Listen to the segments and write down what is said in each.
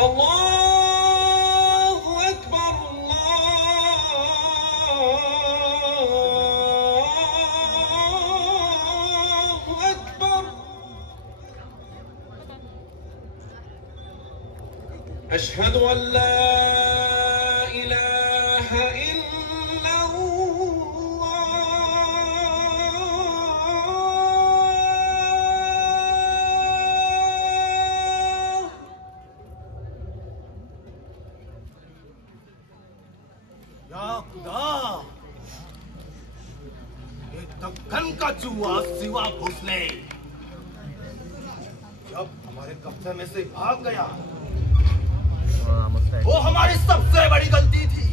الله أكبر الله أكبر أشهد أن لا إله إلا الله. या खुदा, ये दक्कन का चूहा सिवा भोसले जब हमारे कब्जे में से भाग गया, वो हमारी सबसे बड़ी गलती थी.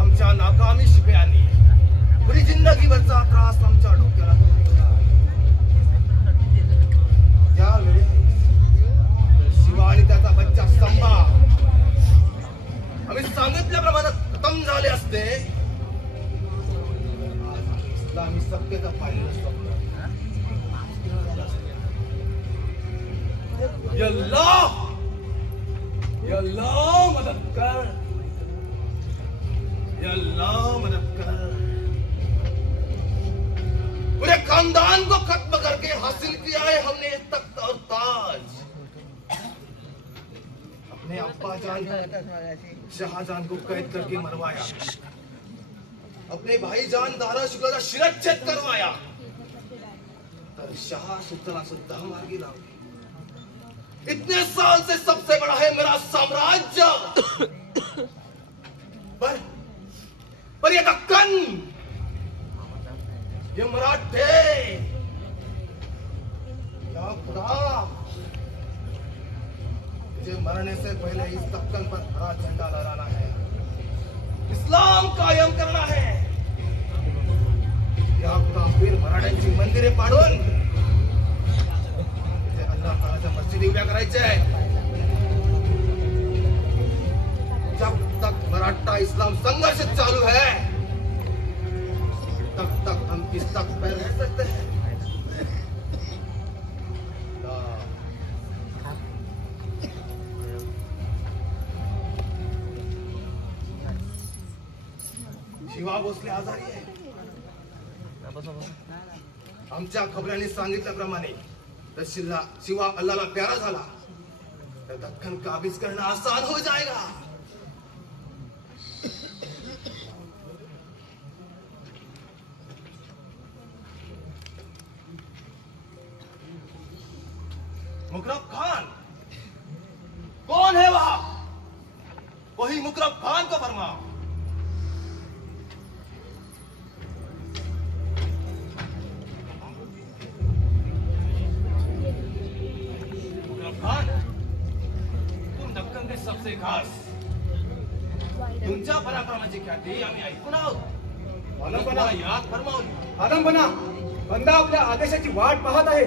आमच्या नाकामी शिप्यांनी पुरी जिंदगीवरचा त्रास आमच्या डोक्याला घेतला. त्यावेळी शिवा आणि त्याचा बच्चा संभा आम्ही सांगितल्याप्रमाणे खतम झाले असते, इस्लामी सभ्यता पाहिली नसतो. या अल्लाह मदद कर, या अल्लाह मदद कर. पूरे खानदान को खत्म करके हासिल किया है हमने तख्त और ताज. अपने अब्बा जान शाहजहां को कैद करके मरवाया, अपने भाई जान दारा शुक्ला का शिरच्छेद करवाया, तर शाह सुल्ताना सुद्धा मार्गी लावली. इतने साल से सबसे बड़ा है मेरा साम्राज्य, पर ये दक्कन, ये मराठे, या खुदा, मुझे मरने से पहले इस दक्कन पर हरा झंडा लहराना है, इस्लाम कायम करना है. या खुदा, फिर मराठ्यांची मंदिरे पाडून अल्लाह तालाच्या मस्जिदी उभ्या करायच्या आहेत. जब तक मराठा इस्लाम संघर्ष चालू है, तब तक हम इस तक पैर रह सकते हैं. शिवा भोसले आजारी आहे. आमच्या खबरांनी सांगितल्याप्रमाणे तर शिवा अल्लाहला प्यारा झाला तर दक्कन काबीज करना आसान हो जाएगा. मुकरब खान कौन है वहां? वही मुकरब खान को फरमाओ. सबसे खास तुमच्या पराक्रमाची ख्याती आम्ही ऐकून आहोत. याद फरमावून आदमपणा, बंदा आपल्या आदेशाची वाट पाहत आहे.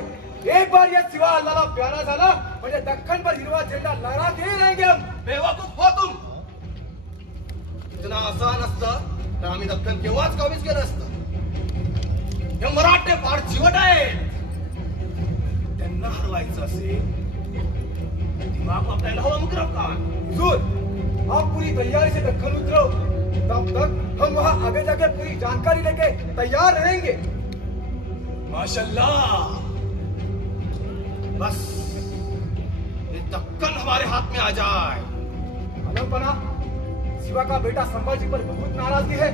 एक बार या शिवा अल्लाहला प्यारा झाला म्हणजे दक्कन पर हिरवा झेंडा लहराते ही रहेंगे हम. बेवकूफ हो तुम. इतना आसान असतं तर आम्ही दक्कन केव्हाच काबीज केलं असतं. हे मराठे फार चिवट आहेत. त्यांना हरवायचं असेल दिमाग वापरायला हवा मुकरब खान. हुजूर, आप पूरी तैयारी से दक्कन उतरो, तब तक हम वहाँ आगे जाकर पूरी जानकारी लेके तैयार रहेंगे. माशाल्लाह, बस ये दक्कन हमारे हाथ में आ जाए. आदमपणा, शिवा का बेटा संभाजी पर बहुत नाराजगी है.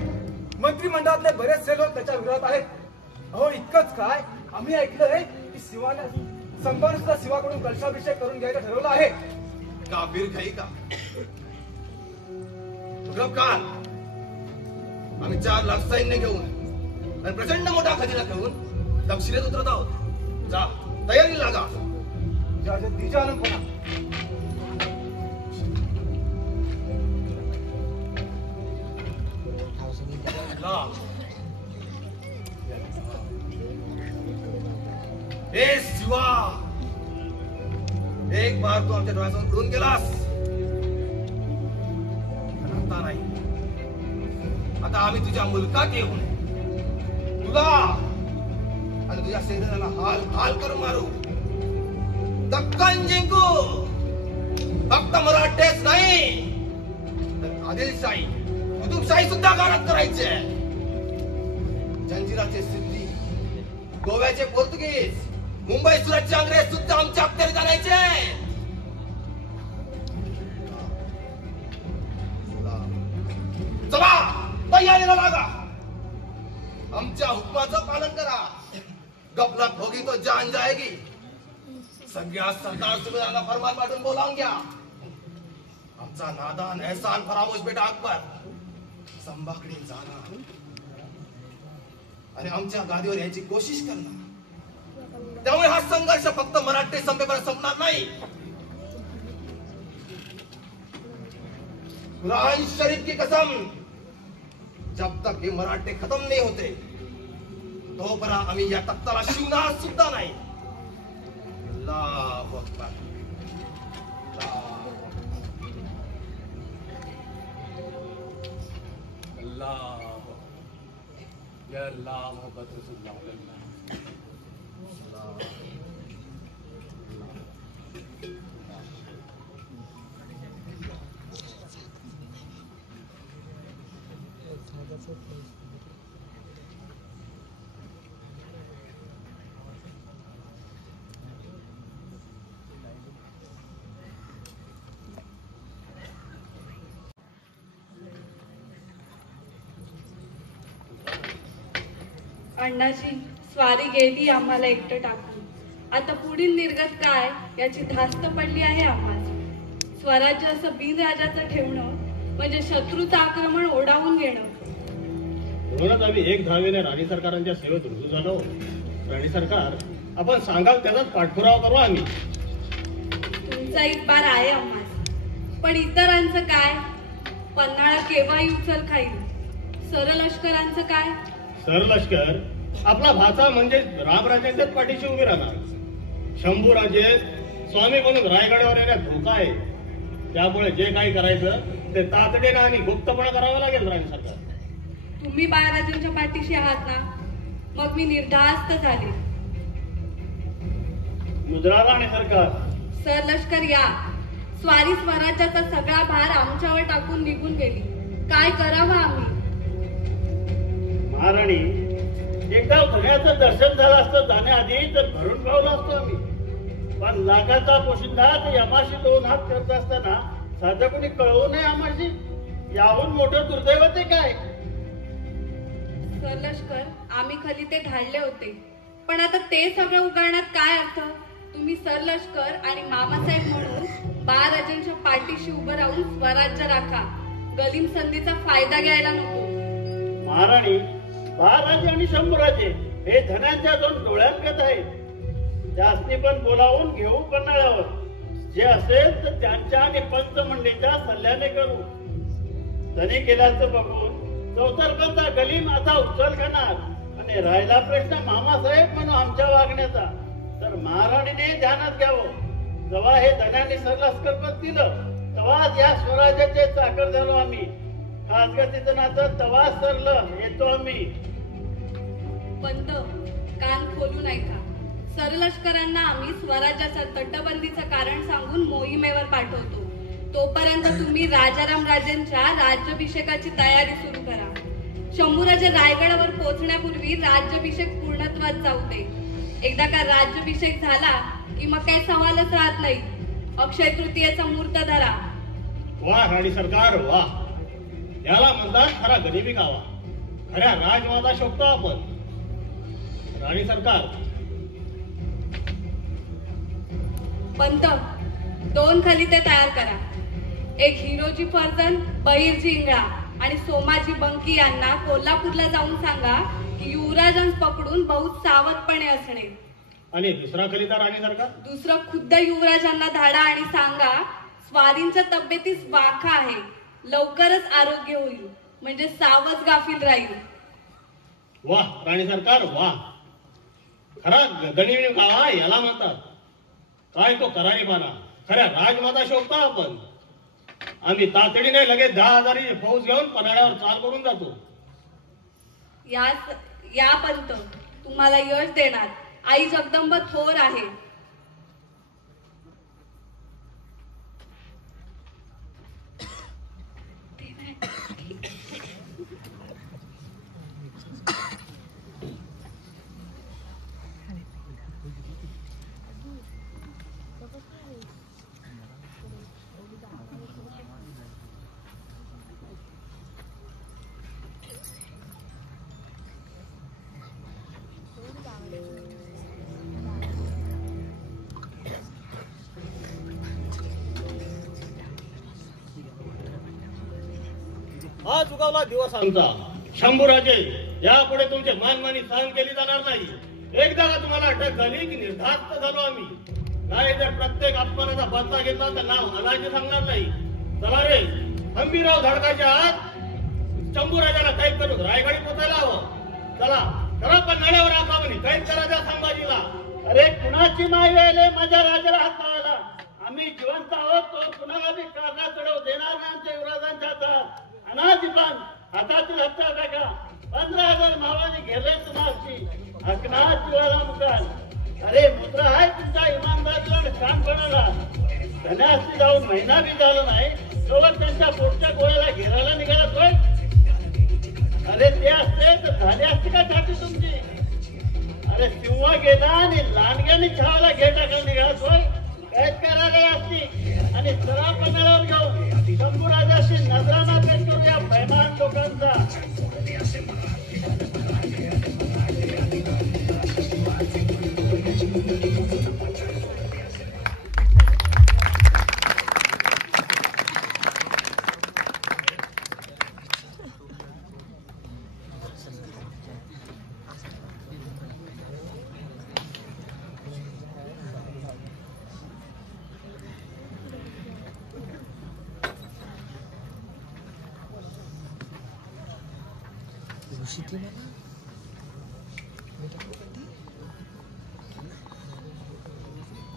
मंत्रिमंडळातले बरेचसे लोक त्याच्या विरोधात आहेत. अहो, इतकंच काय, आम्ही ऐकलंय की शिवाने संभाजी सुद्धा शिवाकडून कलशाभिषेक करून घ्यायचं ठरवलं आहे. काबीर खाई का मुकरब खान, आम्ही 4 लाख सैन्य घेऊन आणि प्रचंड मोठा खजिना घेऊन दक्षिणेत उतरत आहोत. जा, तयारी लागा. इजाजत दीजिए आदमपणा. ए शिवा, एक बार तू आमच्या डोळ्यासमोर उडून गेलास, आता नाही. आता आम्ही तुझ्या मुलकात येऊन तुला आणि तुझ्या सैन्याला हाल हाल करून मारू. दक्कन जिंकू. फक्त मराठेच नाही तर आदिलशाही, कुतुबशाही सुद्धा गारात करायचे. जंजिराचे सिद्धी, गोव्याचे पोर्तुगीज, मुंबई सुरतचे अंग्रेज सुद्धा आमच्या अखत्यारीत आणायचे. चला तयारीला लागा. आमच्या हुकमाचं पालन करा. गपलत होगी तो जान जाएगी. सगळ्या सरदार सुबेदारांना फरमान पाठवून बोलावून घ्या. आमचा नादान एहसान फरामोश बेटा अकबर संभाकडे जाणार आणि आमच्या गादीवर यायची कोशिश करणार. त्यामुळे हा संघर्ष फक्त मराठे संपेपर्यंत संपणार नाही. कुरान शरीफ की कसम, जब तक ये मराठे खत्म नहीं होते तोपर्यंत आम्ही या तख्ताला शिवणार सुद्धा नाही. अल्लाहू अकबर. या अल्लाह मोहब्बत रसूलुल्लाह. अण्णाजी, स्वारी गेली आम्हाला एकटं टाकून. आता पुढील निर्गत काय याची धास्त पडली आहे आम्हाला. स्वराज्य असं बिनराजाचं ठेवणं म्हणजे शत्रूचं आक्रमण ओढावून घेणं. म्हणूनच आम्ही एक धावेने राणी सरकारांच्या सेवेत रुजू झालो. राणी सरकार, आपण सांगाल त्याचाच पाठपुरावा करू आम्ही. तुमचा इतबार आहे आम्हाला, पण इतरांचं काय? पन्हाळा केव्हाही उचल खाईल. सरलष्करांचं काय? सरलष्कर आपला भाचा म्हणजे रामराजांच्याच पाठीशी उभी राहणार. शंभूराजे स्वामी म्हणून रायगडावर येण्यात धोका आहे. त्यामुळे जे काही करायचं ते तातडीनं आणि गुप्तपणे करावं लागेल. राणी सरकार, तुम्ही बाळराजांच्या पाठीशी आहात ना, मग मी निर्धास्त झाले. मुद्रा राणी सरकार, सरलष्कर या. स्वारी स्वराज्याचा सगळा भार आमच्यावर टाकून निघून गेली. काय करावं आम्ही? महाराणी, एकदा धन्याचं दर्शन झालं असतं जाण्याआधी तर भरून पावलं असतो आम्ही. पण लाखाचा पोशिंदा ते यमाशी 2 हात करत असताना साधं कोणी कळवू नये आम्हाशी. याहून मोठं दुर्दैव ते काय? सरलष्कर, आम्ही खली ते धाडले होते, पण आता ते सगळं उगाळण्यात काय अर्थ? तुम्ही सरलष्कर आणि मामासाहेब म्हणून बाळराजांच्या पाठीशी उभं राहून स्वराज्य राखा. गलिम संधीचा फायदा घ्यायला नको. महाराणी, बाळराजे आणि शंभूराजे हे धनाच्या 2 डोळ्यांगत आहेत. त्यासनी पण बोलावून घेऊ पन्हाळ्यावर. जे असेल तर त्यांच्या आणि पंचमंडळीच्या सल्ल्याने करू. धनी केल्याचं बघून चौतर्फाचा गलीम आता उचल खाणार. आणि राहिला प्रश्न मामासाहेब म्हणून आमच्या वागण्याचा, तर महाराणीने ध्यानात घ्यावं. जेव्हा हे धन्याने सरलष्करपद दिलं तेव्हाच या स्वराज्याचे चाकर झालो आम्ही. खासगतीचं नातं तवाच सरलं येतो आम्ही. पंत, कान खोलून ऐका. सरलष्करांना आम्ही स्वराज्याच्या तटबंदीचं कारण सांगून मोहिमेवर पाठवतो. तोपर्यंत तुम्ही राजाराम राजेंच्या राज्याभिषेकाची तयारी सुरू करा. शंभूराजे रायगडावर पोहोचण्यापूर्वी राज्याभिषेक पूर्णत्वात जाऊ दे. एकदा का राज्याभिषेक झाला की मग काही सवालच राहत नाही. अक्षय तृतीयेचा मुहूर्त धरा. वा राणी सरकार वा. याला म्हणतात खरा गरिबी गावा. खऱ्या राजमाता शोभतो आपण. राणी सरकार, पंत, 2 खलिते तयार करा. एक हिरोजी फर्जन, बहिरजी इंगळा आणि सोमाजी बंकी यांना कोल्हापूरला जाऊन सांगा की युवराजांस पकडून बहुत सावधपणे असणे. आणि दुसरा खलिता राणी सरकार? दुसरं खुद्द युवराजांना धाडा आणि सांगा स्वारींच्या तब्येतीस वाखा आहे. लवकरच आरोग्य होईल, म्हणजे सावध गाफील राहील. वा राणी सरकार वा. खरा गणित गावा याला म्हणतात. काय तो करारीपाना. खऱ्या राजमाता शोभतो आपण. आम्ही तातडीने लगेच 10,000 फौज घेऊन पन्हाळ्यावर चाल करून जातो. या पंत, तुम्हाला यश देणार. आई जगदंब थोर आहे. हा चुकावला दिवस आमचा. शंभूराजे, यापुढे तुमचे मानमानी सहन केली जाणार नाही. एकदा का तुम्हाला अटक झाली की निर्धास्त झालो आम्ही. नाही जर प्रत्येक अपमानाचा बदला घेतला तर नाव हलायचे सांगणार नाही. चला रे, हंबीराव धडकाच्या आत शंभूराजाला कैद करून रायगडी पोचायला हवं. चला, करा पन्हाळ्यावर आखावणी, कैद करा त्या संभाजीला. अरे कुणाची माय वेळेले माझ्या राजाला हात लावायला. आम्ही जिवंत आहोत, तो कुणाला बी कारणा चढव देणार नाही आमच्या युवराजांच्या हातात. अनादिपान हातातील हत्या टाका. 15,000 मावाने घेरले तुम्हाची हकनात जीवाला मुकाल. अरे मुद्रा आहे तुमच्या इमानदारीला कान पडायला. धन्यास्ती जाऊन महिना बी झाला नाही तोवर त्यांच्या पोटच्या गोळ्याला घेरायला निघाला तोय. अरे ते असते तर झाली असती का छाती तुमची. अरे किंवा गेला आणि लांडग्याने छावाला घे टाकायला निघाला तोय. कैद करायला असती आणि सरा पन्हाळ्यावर घेऊन शंभूराजाशी नजराना पेट करूया बैमान लोकांचा.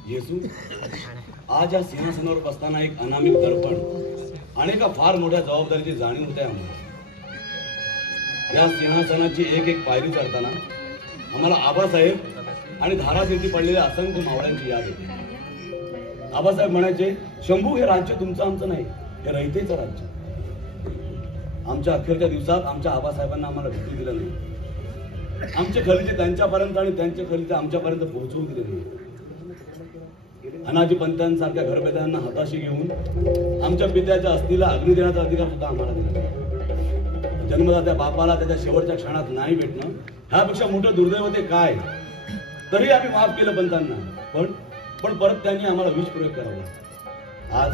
येसू, आज या सिंहासनावर बसताना एक अनामिक दर्पण आणि एका फार मोठ्या जबाबदारीची जाणीव होते आम्हाला. या सिंहासनाची एक एक पायरी चढताना आम्हाला आबासाहेब आणि धाराशिरती पडलेल्या असंख्य मावळ्यांची याद येते. आबासाहेब म्हणायचे, शंभू, हे राज्य तुमचं आमचं नाही, हे रयतेचं राज्य. आमच्या अखेरच्या दिवसात आमच्या आबासाहेबांना आम्हाला भेटी दिलं नाही. आमचे खलिते त्यांच्यापर्यंत आणि त्यांचे खलिते आमच्यापर्यंत पोहोचवून दिले नाही. अनाजी पंतांसारख्या घरपेत्यांना हाताशी घेऊन आमच्या पित्याच्या अस्थीला अग्नी देण्याचा अधिकार सुद्धा आम्हाला दिला. जन्मदात्या बापाला त्याच्या शेवटच्या क्षणात नाही भेटणं ह्यापेक्षा मोठं दुर्दैव ते काय. तरी आम्ही माफ केलं पंतांना, पण परत त्यांनी आम्हाला विष प्रयोग करावा.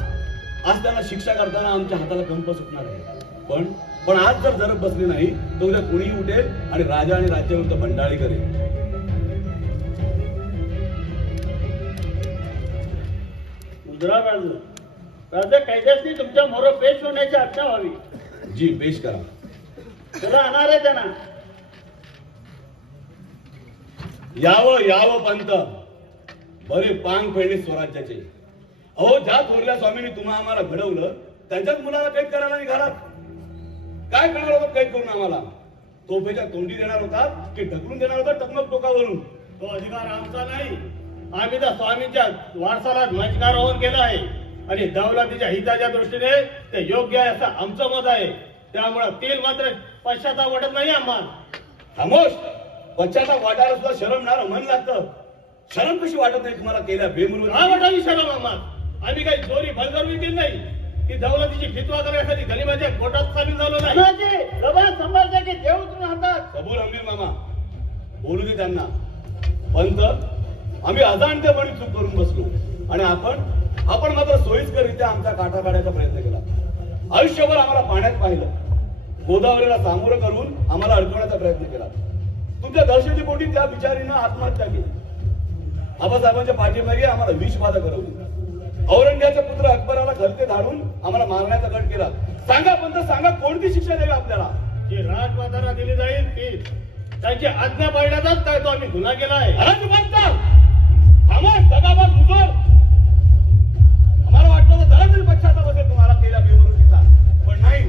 आज त्यांना शिक्षा करताना आमच्या हाताला कंप सुटणार आहे. पण आज जर जरब बसली नाही तर उद्या कुणीही उठेल आणि राजा आणि राज्याविरुद्ध बंडाळी करेल. मुद्रा बाजू राजा कायद्यासनी तुमच्या मोर पेश होण्याची आज्ञा व्हावी. जी, पेश करा. चला, आणणार आहे त्यांना. यावं पंत, बरे पांग फेडले स्वराज्याचे. अहो, ज्या थोरल्या स्वामींनी तुम्हाला आम्हाला घडवलं त्यांच्याच मुलाला कैद करायला निघालात. काय करणार होता कैद करून आम्हाला? तोफेच्या तोंडी देणार होतात की ढकलून देणार होता टकमक टोकावरून? तो अधिकार आमचा नाही. आम्ही त्या स्वामींच्या वारसाला मजकार होऊन गेला आहे आणि दौलतीच्या हिताच्या दृष्टीने ते योग्य आहे असं आमचं मत आहे. त्यामुळे तेल मात्र पश्चाताप वाटत नाही आम्हाला. खामोश, पश्चाताप वाटायला सुद्धा शरमणारं मन लागतं. शरम कशी वाटत नाही तुम्हाला केल्या बेमुरून? काय वाटावी शरम आम्हाला? आम्ही काही चोरी भलगरवी केली नाही की दौलतीची फितवा करण्यासाठी गरीबाच्या पोटात सामील झालो नाही. समजते की देव तुम्ही हातात. सबूर अंबीर मामा, बोलू दे त्यांना. पंत, आम्ही अजाणतेपणी चूक करून बसलो आणि आपण मात्र सोयीस्कररित्या आमचा काटा काढायचा प्रयत्न केला. आयुष्यभर आम्हाला पाण्यात पाहिलं, गोदावरीला सामोरं करून आम्हाला अडकवण्याचा प्रयत्न केला. तुमच्या दहशती पोटी त्या बिचारीनं आत्महत्या केली. आबासाहेबांच्या पाठीमागे आम्हाला विषबाधा करवली. औरंगजेबाचे पुत्र अकबराला खलते धाडून आम्हाला मारण्याचा कट केला. सांगा पंत, सांगा कोणती शिक्षा द्यावी आपल्याला? जी राजमाताला दिली जाईल ती. त्यांची आज्ञा पाळण्याचाच काय तो आम्ही गुन्हा केला आहे. दगाबाज मुजोर, आम्हाला वाटलं तर जरा तरी पश्चाताप असेल तुम्हाला केल्या बेवरुतीचा, पण नाही.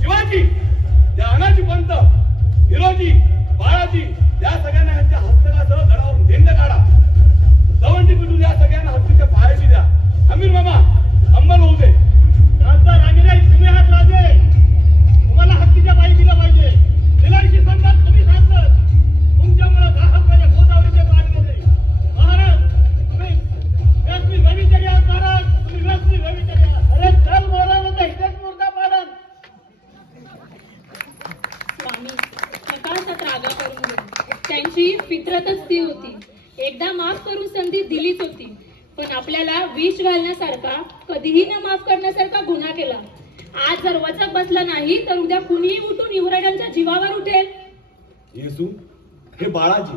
शिवाजी, त्या अनाजी पंत, हिरोजी, बाळाजी, या सगळ्यांना यांच्या हस्तकासह गडावरून झेंडा काढा. दवंडी पिटून या सगळ्यांना हत्तीच्या पायाशी द्या. अमीर मामा, अंमल होऊ दे. तुम्ही आहात राजे, तुम्हाला हत्तीच्या पायी दिलं पाहिजे. दिलाशी सांगतात तुम्ही सांगतात. तुमच्यामुळे ग्राहक माझ्या गोदावरीच्या पाण्यामध्ये. महाराज, तुम्ही व्यासपीठ रविचर्या आहात. महाराज, तुम्ही व्यासपीठ रविचर्या. अरे चल मोरामध्ये हितेच मुर्दा पाडन. स्वामी, नका त्रागा करून घेऊ. त्यांची फितरतच ती होती. एकदा माफ करून संधी दिलीच होती, पण आपल्याला विष घालण्यासारखा, कधीही न माफ करण्यासारखा गुन्हा केला. आज जर वचक बसलं नाही तर उद्या कुणीही उठून युवराजांच्या जीवावर उठेल. येसू हे बाळाजी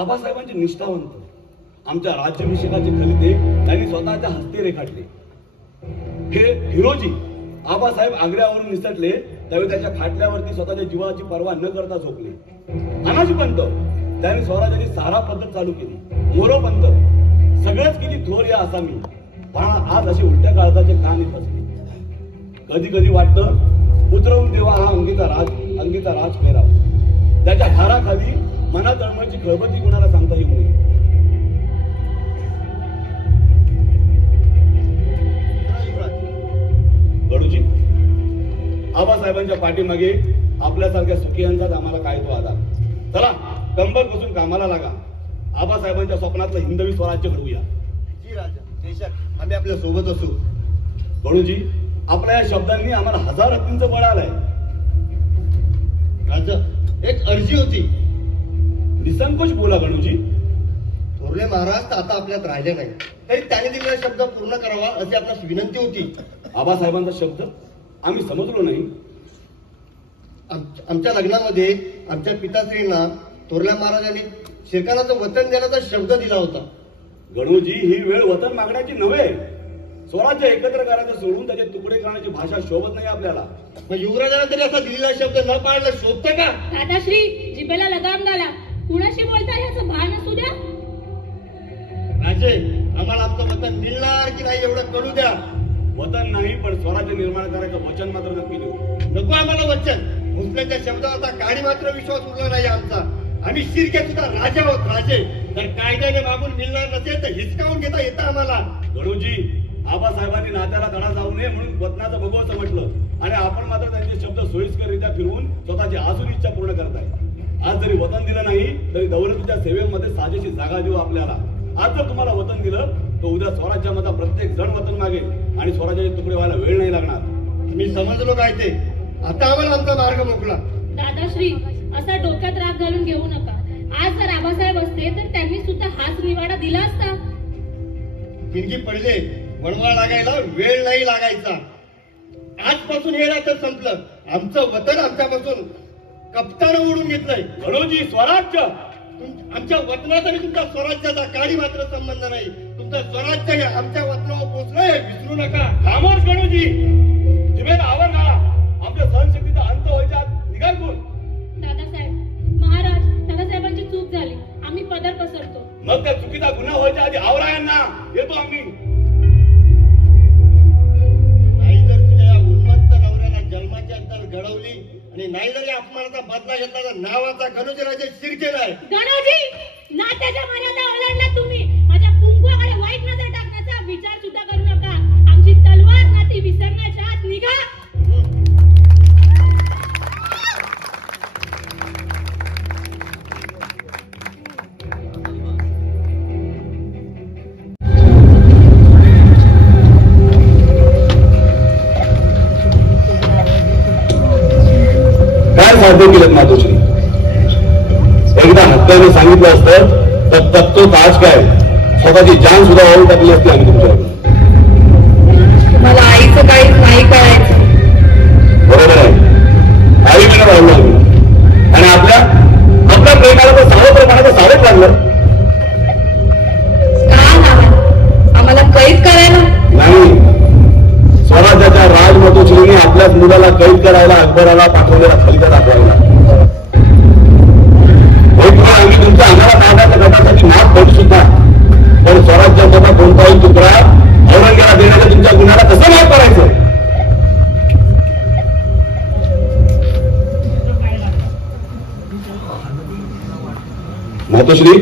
आबासाहेबांचे निष्ठावंत आमच्या राज्याभिषेकाचे खलिते त्यांनी स्वतःच्या हस्ते रेखाटले. हे हिरोजी आबासाहेब आग्र्यावरून निसटले त्यावेळी त्याच्या खाटल्यावरती स्वतःच्या जीवाची पर्वा न करता झोपले. अनाजी पंत त्यांनी स्वराज्याची सारा पद्धत चालू केली. मोरोपंत सगळंच किती थोर या आसामी पण आज असे उलट्या काळजाचे काम येत असते. कधी कधी वाटतं उतरवून देवा हा अंगीचा राज फेरावा. त्याच्या हाराखाली मनात तळमळची खळबती कोणाला सांगता येऊ नये. गडूजी आबासाहेबांच्या पाठीमागे आपल्यासारख्या सुखियांचाच आम्हाला काय तो आधार. चला कंबर बसून कामाला लागा. आबासाहेबांच्या स्वप्नातलं हिंदवी स्वराज्य घडवूया. जी राजा देशात आम्ही आपल्या सोबत असू. गडूजी आपल्या या शब्दांनी आम्हाला 1000 हत्तींचं बळ आलंय. राजा एक अर्जी होती. निसंकोच बोला गणूजी. थोरले महाराज आता आपल्यात राहिले नाही तरी त्याने दिलेला शब्द पूर्ण करावा अशी आपल्यास विनंती होती. आबासाहेबांचा शब्द आम्ही समजलो नाही. आमच्या लग्नामध्ये आमच्या पिताश्रींना थोरल्या महाराजांनी शिरकानाचं वतन देण्याचा शब्द दिला होता. गणूजी ही वेळ वतन मागण्याची नव्हे. स्वराज्य एकत्र करायचं सोडून त्याचे तुकडे करण्याची भाषा शोभत नाही आपल्याला. मग युवराजांना तरी असा दिलेला शब्द न पाळणं शोभतं का? दादाश्री जिभेला लगाम घाला. कुणाशी बोलता याचं भान असू द्या. राजे आम्हाला आमचं वतन मिळणार की नाही एवढं कळू द्या. वतन नाही पण स्वराज्य निर्माण करायचं वचन मात्र नक्की देऊ. नको आम्हाला वचन. मुस्लिमच्या शब्दावर आता काडी मात्र विश्वास उरला नाही आमचा. आम्ही शिरके सुद्धा राजा आहोत. राजे जर कायद्याने मागून मिळणार नसेल तर हिसकावून घेता येतं आम्हाला. गणूजी आबासाहेबांनी नात्याला तडा जाऊ नये म्हणून वतनाचं भगवत म्हटलं आणि आपण मात्र त्यांचे शब्द सोयीस्कररित्या फिरवून स्वतःची आसुरी इच्छा पूर्ण करताय. आज जरी वतन दिलं नाही तरी दौलतीच्या सेवेमध्ये साजेशी जागा देऊ आपल्याला. आज जर तुम्हाला वतन दिलं तर उद्या स्वराज्यामध्ये प्रत्येक जण वतन मागेल आणि स्वराज्याचे तुकडे व्हायला वेळ नाही लागणार. मी समजलो काय ते. आता आम्हाला आमचा मार्ग मोकळा. दादाश्री असा डोक्यात राग घालून घेऊ नका. आज जर आबासाहेब असते तर त्यांनी सुद्धा हाच निवाडा दिला असता. किणकी पडले वणवा लागायला वेळ नाही लागायचा. आजपासून हे नातं संपलं. आमचं वतन आमच्यापासून कप्तानं ओढून घेतलंय. गणूजी स्वराज्य आमच्या वतनाचा आणि तुमच्या स्वराज्याचा काही मात्र संबंध नाही. तुमचं स्वराज्य हे आमच्या वतनावर पोहोचलंय हे विसरू नका. खामोश गणूजी. जिभेला आवर घाला. आपल्या सहनशक्तीचा अंत व्हायच्या आत निघाल कोण? दादासाहेब महाराज दादासाहेबांची चूक झाली. आम्ही पदर पसरतो. मग त्या चुकीचा गुन्हा व्हायच्या आधी आवरा यांना. येतो आम्ही. नाही जर तुझ्या या उन्मत्त नवऱ्याला जन्माची अंतर घडवली आणि नाही जर या अपमानाचा बदला घेतला तर नावाचा गणोजीराजे शिरकेला आहे. गणोजी नात्याच्या मर्यादा ओलांडला तुम्ही. माझ्या कुंकवाकडे वाईट नजर टाकण्याचा विचार सुद्धा करू नका. आमची तलवार नाती विसरण्याच्या आत निघा. काय साध्य केलं मातोश्री? एकदा हत्याने सांगितलं असतं तर तत्तो ताज काय स्वतःची जान सुद्धा वाळून टाकली असती आम्ही तुमच्याकडे. मला आईचं काहीच नाही कळायचं. बरोबर आहे. आई मला राहिलो आणि आपल्या प्रेमाला तर सावत्रपणाचं सावध लागलं. का नाही आम्हाला कैद करायला? नाही. स्वराज्याच्या राजमातोश्रीने आपल्याच मुलाला कैद करायला अकबराला पाठवलेला खलिता दाखवायला. आम्ही तुमच्या अंगाला नागाच्या गटासाठी माफ करू सुद्धा पण स्वराज्याचा कोणताही तुकडा औरंगजेबाला देण्याच्या तुमच्या गुन्ह्याला कसं माफ करायचं? मातोश्री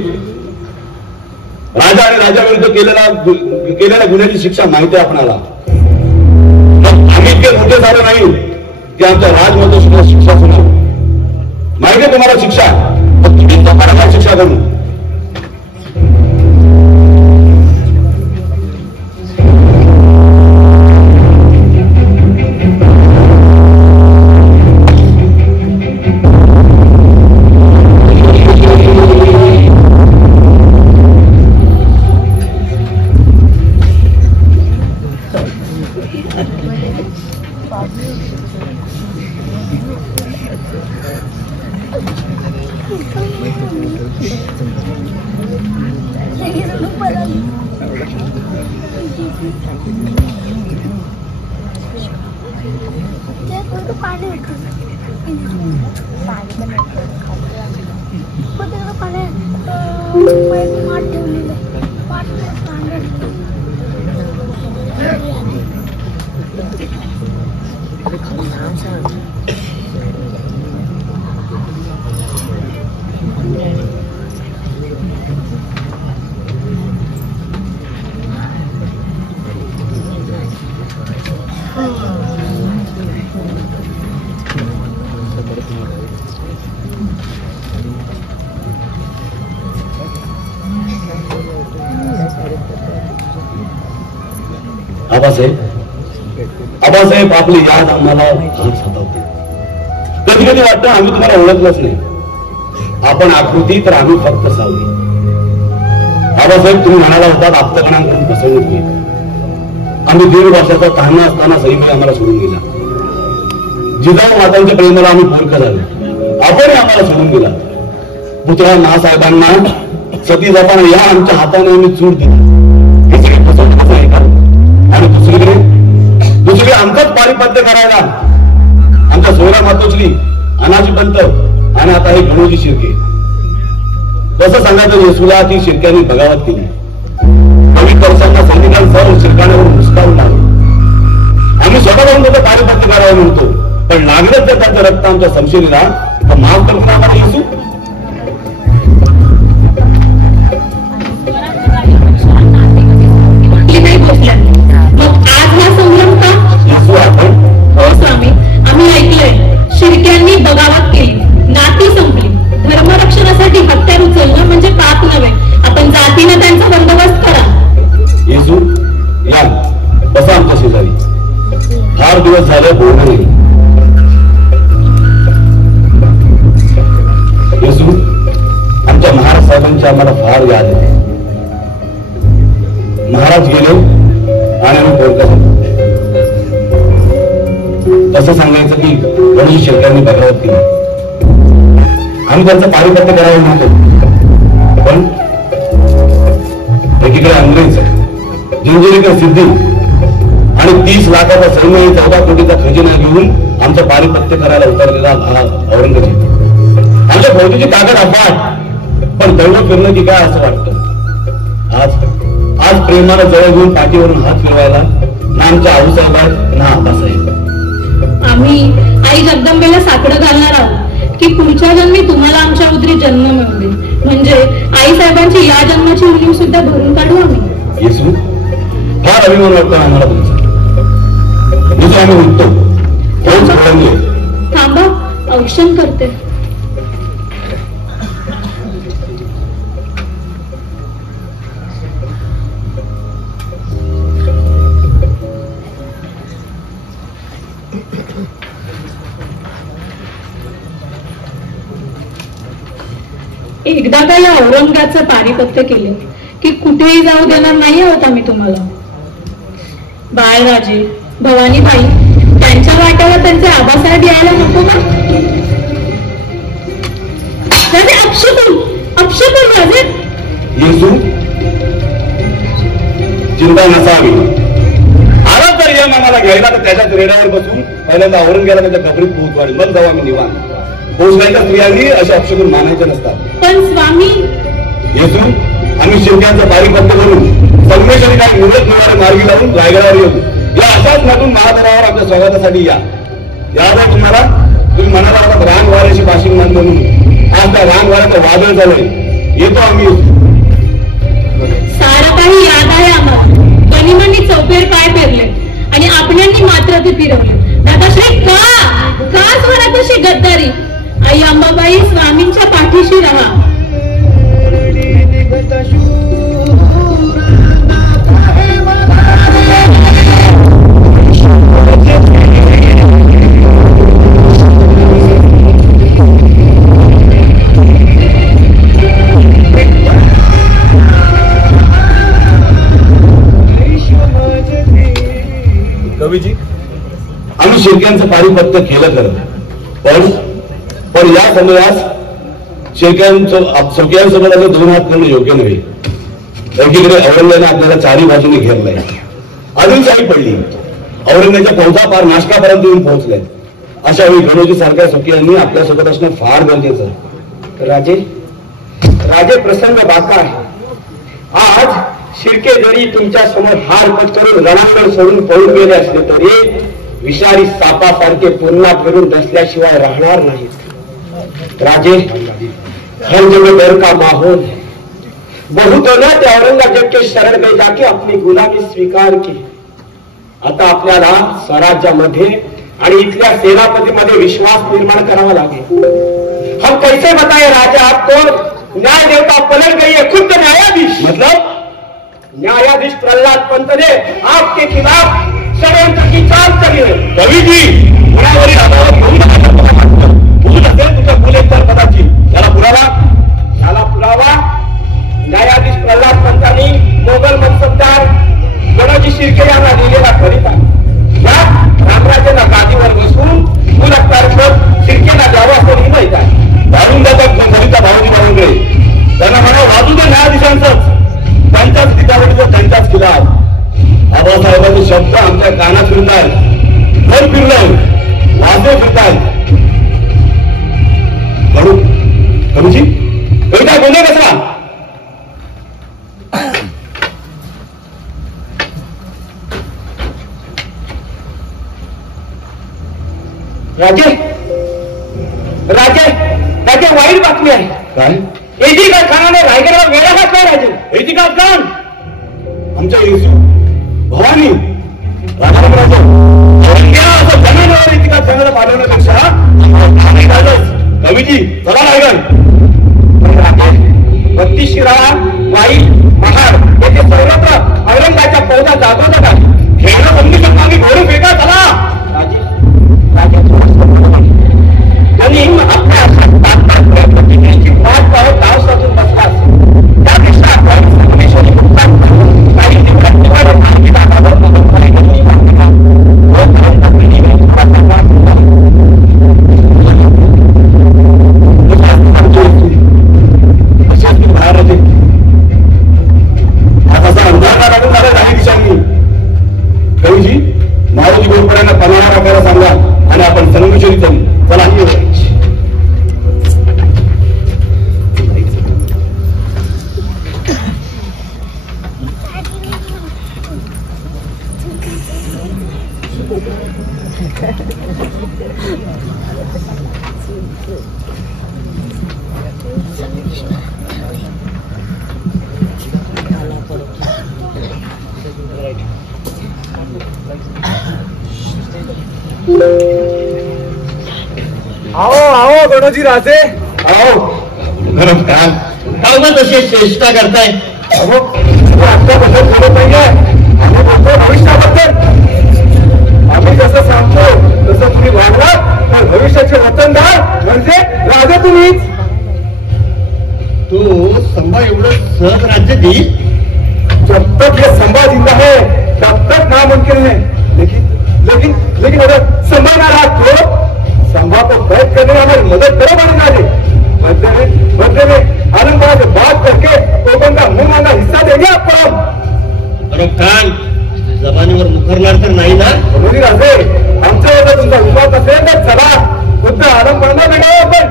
राजा आणि राजाविरुद्ध केलेल्या गुन्ह्याची शिक्षा माहिती आहे आपणाला. आम्ही इतके मोठे झालो नाही की आमच्या राजमातोश्रीला शिक्षा सुनावी. माहिती आहे तुम्हाला शिक्षा. तुम्ही तुम्हाला काय शिक्षा करू? आबासाहेब आपली याद आम्हाला फार सतावते. कधी कधी वाटतं आम्ही तुम्हाला ओळखलंच नाही. आपण आकृती तर आम्ही फक्त सावली. आबासाहेब तुम्ही म्हणाला होता आप्तगणांकडून फसवणूक केली. आम्ही 1.5 वर्षाचा तहाना असताना सईबाई आम्हाला सोडून गेला. जिजाऊ मातांच्या प्रेमाला आम्ही पोरकं झालो. आपण आम्हाला सोडून गेला. पुतळा महासाहेबांना सती जाताना या आमच्या हाताने आम्ही चूड दिली. हे सगळे फसवणूक आहे का? आणि दुसरीकडे आमचाच पारिपत्य करायला आमच्या सोयरा मातोश्री, अनाजी पंत आणि आता हे गणोजी शिर्के. कसं सांगायचं, येसूला ती शिर्क्यांनी बगावत केली. आम्ही कर्सांना सैनिकांसह शिरकाण्यावरून मुस्कावून लावलो. आम्ही स्वतः जाऊन त्याचं पारिपत्य करावं म्हणतो, पण लागलंच जर त्याचं रक्त आमच्या समशेरीला तर माफ करून आम्हाला येसू. शिर्क्यांनी बगावत केली, नाती संपली. धर्मरक्षणासाठी हत्यार उचलणं म्हणजे पाप नव्हे. आपण जातीनं त्यांचा बंदोबस्त करा. येसू या बसा आमच्या शेजारी. फार दिवस झाले बोलणं नाही. येसू आमच्या महाराज साहेबांची आम्हाला फार याद आहे. महाराज गेले आणि आम्ही पोरका झालो. कसं सांगायचं की गणेश शिर्क्यांनी बगावत केली. आम्ही त्यांचं पारिपत्य करावं म्हणतो, पण एकीकडे अंग्रेज, जिंजिरीकर सिद्धी आणि 30 लाखाचा सैन्य, 14 कोटीचा खजिना घेऊन आमचं पारिपत्य करायला उतरलेला औरंगजेब. आमच्या फौजेची ताकद अफाट, पण दौडत फिरणं की काय असं वाटतं. आज प्रेमाला जवळ घेऊन पाठीवरून हात फिरवायला ना आमच्या आऊसाहेब आहेत ना आबासाहेब. आम्ही आई जगदंबेला साकडं घालणार आहोत की पुढच्या जन्मी तुम्हाला आमच्या उदरी जन्म मिळेल. म्हणजे आई साहेबांची या जन्माची उणीव सुद्धा भरून काढू आम्ही. येसू फार अभिमान वाटतो आम्हाला तुमचा. आम्ही उठतो. थांबा, औषण करते. एकदा का या औरंगाचं पारिपत्य केले की कुठेही जाऊ देणार नाही आहोत आम्ही तुम्हाला. बाळराजे, भवानीबाई त्यांच्या वाट्याला त्यांचे आबासाहेब यायला नको का? अपशकुन राजे. येसू चिंता नसावी. आला तर या आम्हाला घ्यायला तर त्याच्याच रेड्यावर बसून पहिल्यांदा औरंगजेबाला त्याच्या कबरीत पोहोचवाडी, मग जाऊ आम्ही निवांत. पोहोचण्याच्या स्त्रियांनी अशा अपशकुन मानायच्या नसतात. पण स्वामी येसू आम्ही शिर्क्यांचं पारिपत्य करून संगमेश्वरी काही मुदत मिळणारे मार्गी लावून रायगडावर येऊ. या अशाच नटून महादरावर आमच्या स्वागतासाठी या. याद आहे तुम्हाला? तुम्ही म्हणाला आता रांग वाऱ्याची पाशिंग मान म्हणून. आज त्या रांग वाऱ्याचं वादळ झालंय. येतो आम्ही. सारं काही याद आहे आम्हाला. गनिमांनी चौफेर पाय पेरले आणि आपल्यांनी मात्र ते फिरवले. दादाश्री का स्वरात अशी गद्दारी? आई अंबाबाई स्वामींच्या पाठीशी राहा. कवीजी आम्ही शिर्क्यांचं पारिपत्य केलं खरं, पण या समयास शिर्क्यांसोबत असं 2 हात करणं योग्य नव्हे. एकीकडे औरंगजेबाने आपल्याला 4ही बाजूने घेरलंय आदिलशाही पडली, औरंगजेबाच्या फौजा पार नाशकापर्यंत येऊन पोहोचल्या. अशा वेळी गणोजी सारख्या स्वकीयांनी आपल्या सोबत असणं फार गरजेचं. राजे राजे प्रसंग बाका आहे. आज शिर्के जरी तुमच्या समोर हार पत्करून रणांगण सोडून पळून गेले असले तरी विषारी सापासारखे पुन्हा फिरून नसल्याशिवाय राहणार नाहीत. राजे हर जगह डर का माहौल है. बहुतों ने ते औरंगजेब के शरण गए जाके अपनी गुलामी स्वीकार की. आता आपल्याला स्वराज्यामध्ये आणि इथल्या सेनापतीमध्ये विश्वास निर्माण करावा लागेल. हम कैसे बताए राजा आपको, न्याय देवता पलट गई है. खुद न्यायाधीश मतलब न्यायाधीश प्रहलाद पंत ने आपके खिलाफ षड्यंत्र की चाल चली है. कवी जी मनावरील आधारावर घेऊन भूल असेल तुझ्या भूलेतर पदाची. त्याला पुरावा न्यायाधीश प्रहलाद पंतांनी मोगल मनसबदार गणोजी शिर्के यांना दिलेला करिता या रामराजेला गादीवर बसून मुलक्तारपद शिर्केला द्यावं असं लिहिलं आहे. वाढून जातात करिता भाऊजी बाळूंकडे. त्यांना म्हणा वाजू दे न्यायाधीशांचंच, त्यांच्याच तिच्यावरील त्यांच्याच खिलाफ. आबासाहेबांचे शब्द आमच्या कानात फिरतात, घर फिरलं वाजवे फिरतात. गणूजी कविता गोंधळ कसा? राजे राजे राजे वाईट बातमी आहे. काय? एजिकाद खानाने रायगडावर वेढा घातला. राजे एजिकाद खान आमच्या येसू भवानी राजारामराजे असं जमिनीवर एजिकाद खानाला पाठवण्यापेक्षा कवीजी चला रायगड. बत्तीसशिरा वाई महाड येथे सर्वत्र औरंगाच्या फौजा जागवतात आहे. खेळणं समजू शकता की घोडे फेका चला. त्यांनी आपल्या प्रतिमेची वाट पाहत गाव साधून बसला असेल. त्यापेक्षा आपण परमेश्वरी काही कवीजी मारुती गोडपड्यांना पन्हाळा राखायला सांगा आणि आपण संगमेश्वरी जाऊ. चला आओ आओ गणोजी राजे आओ. का तसे चेष्टा करताय? आत्ताबद्दल बोलत नाहीये, आम्ही बोलतो भविष्याबद्दल. आम्ही जसं सांगतो तसं तुम्ही वागला तर भविष्याचे वतनदार म्हणजे राजा तुम्हीच. तू संभा एवढं सहज राज्य देईल? जब तक ये संभा जिंदा है तब तक नामुमकिन है. लेकिन अगर संभा ना रहा तो संभा को कैद करने में हमारी मदद करो बड़े. बदले में आलमबाग से बात करके कोकण का मुंह मांगा हिस्सा देंगे आपको. अरे खान जबानीवर मुखरणार तर नाही ना? गणोजी राजे आमच्यावर तुमचा विश्वास असेल तर चला खुद्द आलमबागला भेटावं आपण.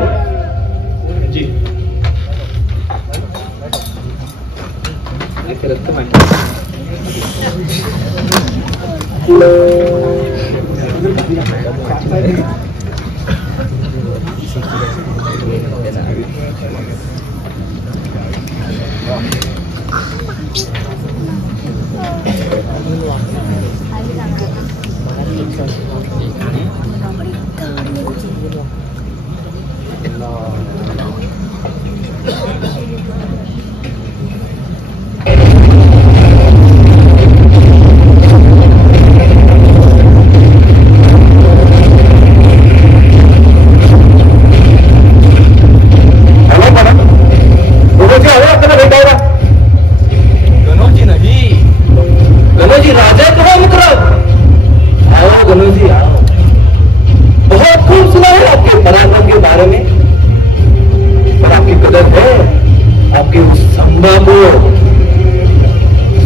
जी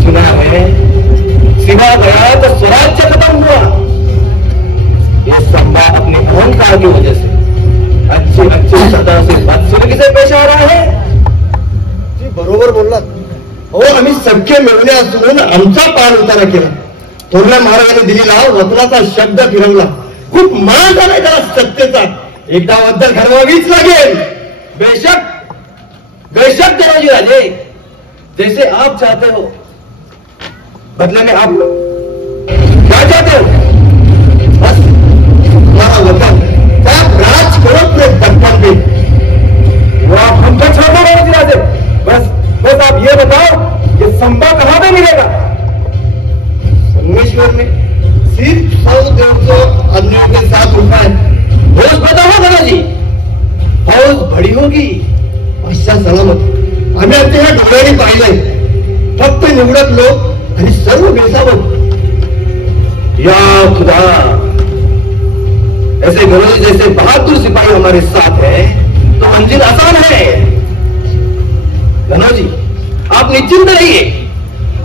सुना है सिवा गया की वजह से अच्छे अच्छे सदा से बदसुलगी से पेश आ रहा है. जी बरोबर बोललात. हो, आम्ही सख्य मिळवले असून आमचा पार उतारा केला. थोरल्या महाराजांनी दिलेला वचनाचा शब्द फिरवला. खूप मान झालाय त्याला सत्तेचा. एकदा बद्दल घडवावीच लागेल. बेशक बेशक दरोजी राजे, जैसे आप चाहते हो, बदले में आप क्या चाहते हो? बस हमारा वतन आप राज करो अपने बचपन पे. वो आप हमको छोड़ दो दरोजी राजे. बस बस आप ये बताओ, ये संभा कहाँ पे मिलेगा? संगमेश्वर में सिर्फ 100-150 आदमियों के साथ उठा है. फौज बताओ दादाजी, फौज बड़ी होगी. अशा सलामत आम्ही आता ह्या डोळ्याने पाहिलंय. फक्त निवडक लोक आणि सर्व बेसावत. या खुदा, ऐसे घरों जैसे बहादुर सिपाही हमारे साथ है तो मंजिल आसान है. गनोजी, आप निश्चिंत रहिए.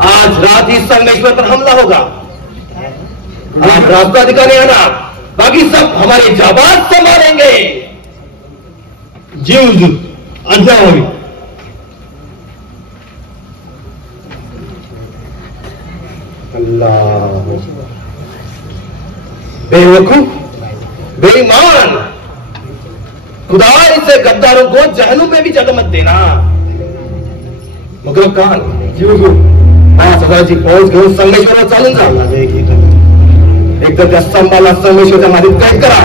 आज रात ही संगमेश्वर पर हमला होगा. आप रास्ता दिखाने आना, बाकी सब हमारे जाबाज संभालेंगे. जी हुजूर, आज्ञा होगी. अल्लाह, बेवकूफ, बेईमान, खुदा इसे गद्दारों को जहन्नुम में भी जगह मत देना. मुकरब खान, जी हुजूर, 5000ची फौज घेऊन संगमेश्वरला चालून जा. एकदा त्या स्तंभाला संगमेश्वरच्या मातीत कैद करा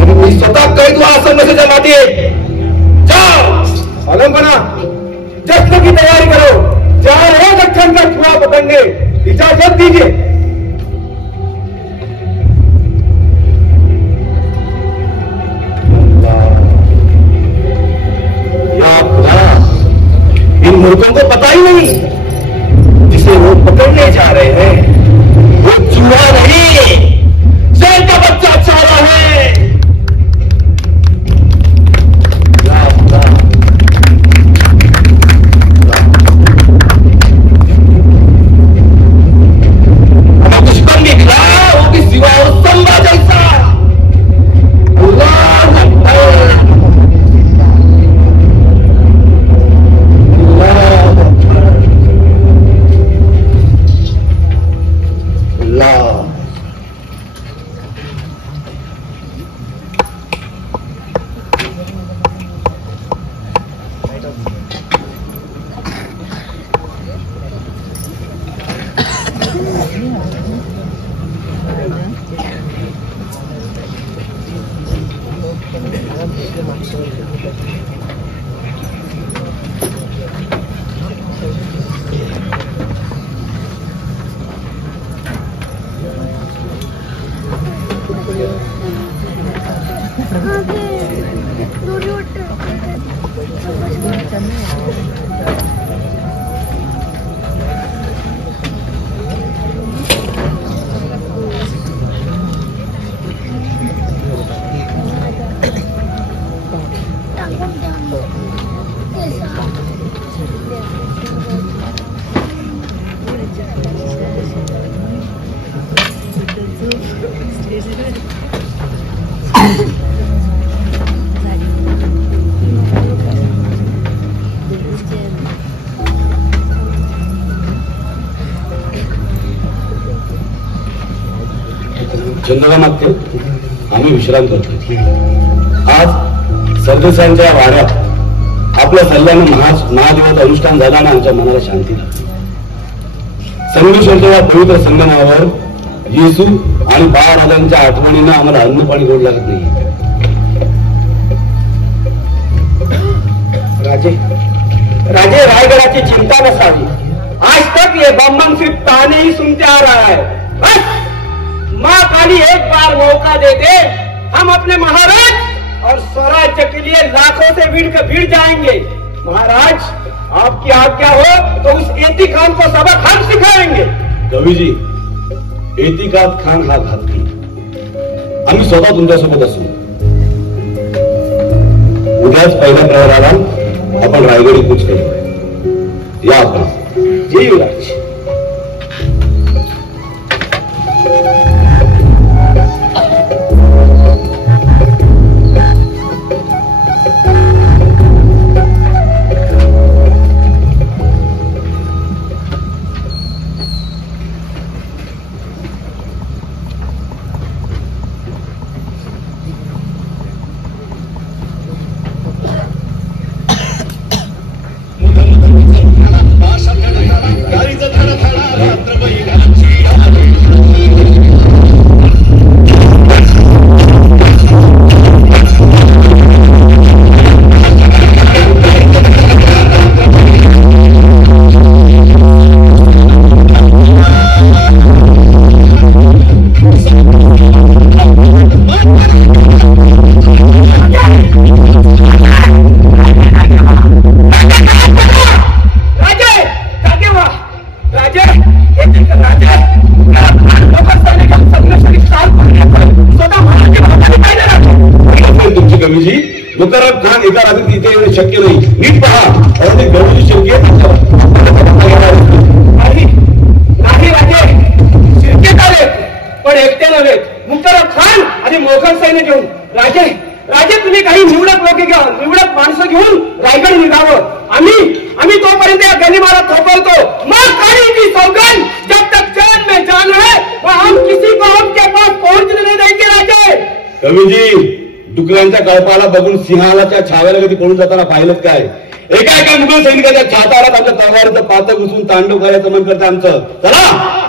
आणि मी स्वतः कैद व्हा संगमेश्वरच्या मातीत. जाओ आलमपना, जश्न की तैयारी करो. जा रहे दक्षिण का छुआ पकड़ने. इजाजत दीजिए. या खुदा, इन मूर्खों को पता ही नहीं जिसे वो पकड़ने जा रहे हैं वो चूहा नहीं, शेर का बच्चा चारा है. या खुदा, हमें दुश्मन निकला, वो भी सिवा और संभा जैसा. अल्लाह अकबर. चंद्रका मागते आम्ही विश्राम करतो. आज सरदेसांच्या वाड्यात आपल्या सल्ल्यानं महादेवाचं अनुष्ठान झालं आणि आमच्या मनाला शांती झाली. संगमेश्वरच्या या पवित्र संगमावर येशू आणि बाळराजांच्या आठवणीनं आम्हाला अन्न पाणी गोड लागत नाही. राजे राजे रायगढ़ की चिंता नसावी. आज तक ये बम्बम सिर्फ ताने ही सुनते आ रहा है. बस माँ काली एक बार मौका दे दे, हम अपने महाराज और स्वराज्य के लिए लाखों से भिड़ जाएंगे. महाराज, आपकी आज्ञा हो तो उस एती खान को सबक हम सिखाएंगे. कवीजी, एतिकाद खान हा घातकी. आम्ही स्वतः तुमच्यासोबत असू. उद्याच पहिल्या प्रहराला आपण रायगडी कूच करू. या आपण. जी युवराज. खान एका रात्री तिथे येणे शक्य नाही. नीट पहा, अगदी गरजू शक्य नाही राजे, शिर्केत आले पण एकटे नव्हे, मुशर्रफ खान आणि मोगल सैन्य घेऊन. राजे तुम्ही काही निवडक लोक घ्या, निवडक माणसं घेऊन रायगड निघावं. आम्ही तोपर्यंत या गनिमाला थोपवतो. मग काही की सौगंध, जब तक जान में जान है वह हम किसी को हमके पास पहुंचने नहीं देंगे. राजे कवीजी, डुकरांच्या कळपाला बघून सिंहालाच्या छाव्याला कधी पळून जाताना पाहिलं काय? एका मुघल सैनिकाच्या छाताडात आमच्या तलवारीचं पातळ घुसून तांडव करायचं मन करतं आमचं. चला